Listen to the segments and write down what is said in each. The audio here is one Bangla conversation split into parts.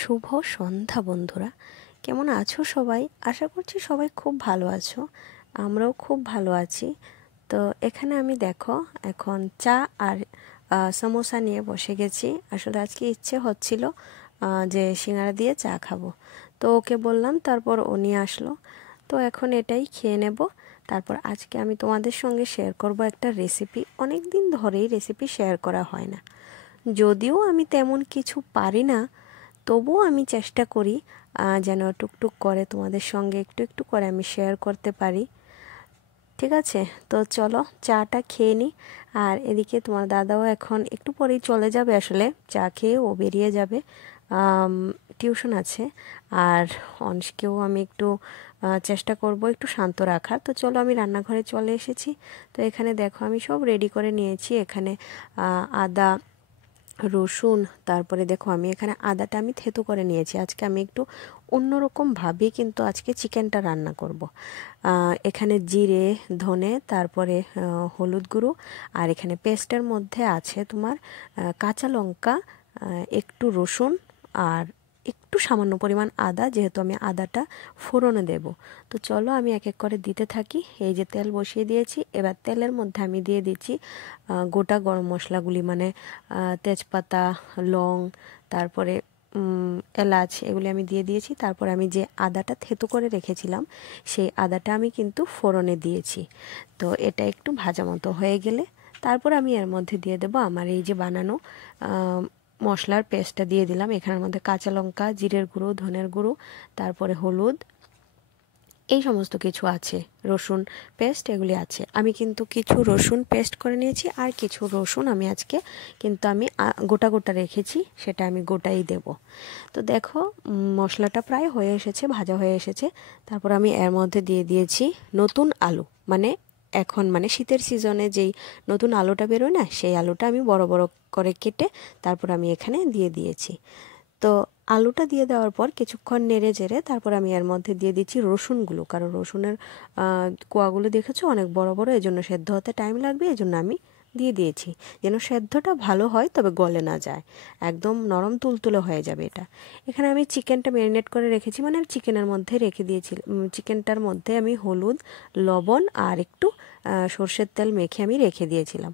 শুভ সন্ধ্যা বন্ধুরা, কেমন আছো সবাই? আশা করছি সবাই খুব ভালো আছো। আমরাও খুব ভালো আছি। তো এখানে আমি দেখো এখন চা আর সমোসা নিয়ে বসে গেছি। আসলে আজকে ইচ্ছে হচ্ছিল যে সিঙ্গারা দিয়ে চা খাবো। তো ওকে বললাম, তারপর ও নিয়ে আসলো। তো এখন এটাই খেয়ে নেব। তারপর আজকে আমি তোমাদের সঙ্গে শেয়ার করব একটা রেসিপি। অনেক দিন ধরেই রেসিপি শেয়ার করা হয় না, যদিও আমি তেমন কিছু পারি না, তবুও আমি চেষ্টা করি যেন টুকটুক করে তোমাদের সঙ্গে একটু একটু করে আমি শেয়ার করতে পারি। ঠিক আছে, তো চলো চাটা খেয়ে নিই। আর এদিকে তোমার দাদাও এখন একটু পরেই চলে যাবে, আসলে চা খেয়ে ও বেরিয়ে যাবে, টিউশন আছে। আর অংশকেও আমি একটু চেষ্টা করব একটু শান্ত রাখার। তো চলো আমি রান্নাঘরে চলে এসেছি। তো এখানে দেখো আমি সব রেডি করে নিয়েছি। এখানে আদা, রসুন, তারপরে দেখো আমি এখানে আদাটা আমি থেতো করে নিয়েছি। আজকে আমি একটু অন্যরকমভাবেই কিন্তু আজকে চিকেনটা রান্না করব। এখানে জিরে, ধনে, তারপরে হলুদ গুঁড়ো, আর এখানে পেস্টের মধ্যে আছে তোমার কাঁচা লঙ্কা, একটু রসুন, আর একটু সামান্য পরিমাণ আদা, যেহেতু আমি আদাটা ফোড়নে দেব। তো চলো আমি এক এক করে দিতে থাকি। এই যে তেল বসিয়ে দিয়েছি, এবার তেলের মধ্যে আমি দিয়ে দিচ্ছি গোটা গরম মশলাগুলি, মানে তেজপাতা, লং, তারপরে এলাচ, এগুলি আমি দিয়ে দিয়েছি। তারপর আমি যে আদাটা থেতো করে রেখেছিলাম সেই আদাটা আমি কিন্তু ফোড়নে দিয়েছি। তো এটা একটু ভাজা মতো হয়ে গেলে তারপর আমি এর মধ্যে দিয়ে দেবো আমার এই যে বানানো মশলার পেস্টটা দিয়ে দিলাম। এখানের মধ্যে কাঁচা লঙ্কা, জিরের গুঁড়ো, ধনের গুঁড়ো, তারপরে হলুদ, এই সমস্ত কিছু আছে, রসুন পেস্ট এগুলি আছে। আমি কিন্তু কিছু রসুন পেস্ট করে নিয়েছি, আর কিছু রসুন আমি আজকে কিন্তু আমি গোটা গোটা রেখেছি, সেটা আমি গোটাই দেব। তো দেখো মশলাটা প্রায় হয়ে এসেছে, ভাজা হয়ে এসেছে। তারপর আমি এর মধ্যে দিয়ে দিয়েছি নতুন আলু, মানে এখন মানে শীতের সিজনে যেই নতুন আলুটা বেরোয় না, সেই আলুটা আমি বড় বড় করে কেটে তারপর আমি এখানে দিয়ে দিয়েছি। তো আলুটা দিয়ে দেওয়ার পর কিছুক্ষণ নেড়ে চেড়ে তারপর আমি এর মধ্যে দিয়ে দিচ্ছি রসুনগুলো, কারণ রসুনের কোয়াগুলো দেখেছো অনেক বড় বড়, এই জন্য সেদ্ধ হতে টাইম লাগবে, এই জন্য আমি দিয়ে দিয়েছি, যেন সেদ্ধটা ভালো হয় তবে গলে না যায়, একদম নরম তুলতুলে হয়ে যাবে এটা। এখানে আমি চিকেনটা ম্যারিনেট করে রেখেছি, মানে আমি চিকেনের মধ্যে রেখে দিয়েছিলাম। চিকেনটার মধ্যে আমি হলুদ, লবণ আর একটু সর্ষের তেল মেখে আমি রেখে দিয়েছিলাম।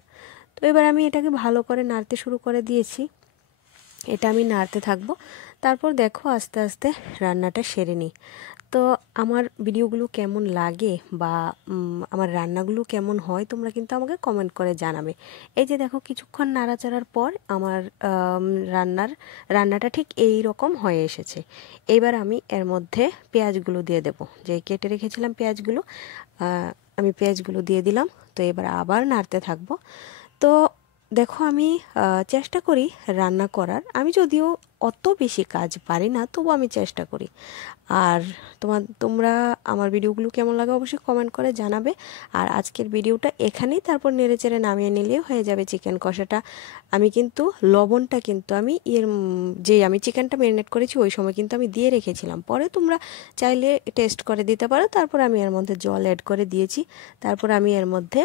তো এবার আমি এটাকে ভালো করে নাড়তে শুরু করে দিয়েছি। এটা আমি নাড়তে থাকবো। তারপর দেখো আস্তে আস্তে রান্নাটা সেরে নিই। তো আমার ভিডিওগুলো কেমন লাগে বা আমার রান্নাগুলো কেমন হয় তোমরা কিন্তু আমাকে কমেন্ট করে জানাবে। এই যে দেখো কিছুক্ষণ নাড়াচাড়ার পর আমার রান্নাটা ঠিক এই রকম হয়ে এসেছে। এবার আমি এর মধ্যে পেঁয়াজগুলো দিয়ে দেব, যে কেটে রেখেছিলাম পেঁয়াজগুলো, আমি পেঁয়াজগুলো দিয়ে দিলাম। তো এবার আবার নাড়তে থাকবো। তো দেখো আমি চেষ্টা করি রান্না করার, আমি যদিও অত বেশি কাজ পারি না, তবু আমি চেষ্টা করি। আর তোমরা আমার ভিডিওগুলো কেমন লাগে অবশ্যই কমেন্ট করে জানাবে। আর আজকের ভিডিওটা এখানেই, তারপর নেড়ে চেড়ে নামিয়ে নিলেই হয়ে যাবে চিকেন কষাটা। আমি কিন্তু লবণটা কিন্তু আমি যে আমি চিকেনটা ম্যারিনেট করেছি ওই সময় কিন্তু আমি দিয়ে রেখেছিলাম, পরে তোমরা চাইলে টেস্ট করে দিতে পারো। তারপর আমি এর মধ্যে জল অ্যাড করে দিয়েছি। তারপর আমি এর মধ্যে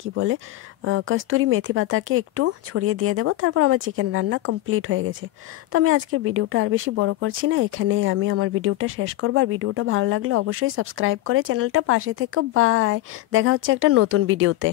কি বলে কস্তুরি মেথি পাতাকে একটু ছড়িয়ে দিয়ে দেবো। তারপর আমার চিকেন রান্না কমপ্লিট হয়ে গেছে। তো আমি আজকের ভিডিওটা আর বেশি বড় করছি না, এখানে আমি আমার ভিডিওটা শেষ করবো। আর ভিডিওটা ভালো লাগলে অবশ্যই সাবস্ক্রাইব করে চ্যানেলটা পাশে থেকে। বাই, দেখা হচ্ছে একটা নতুন ভিডিওতে।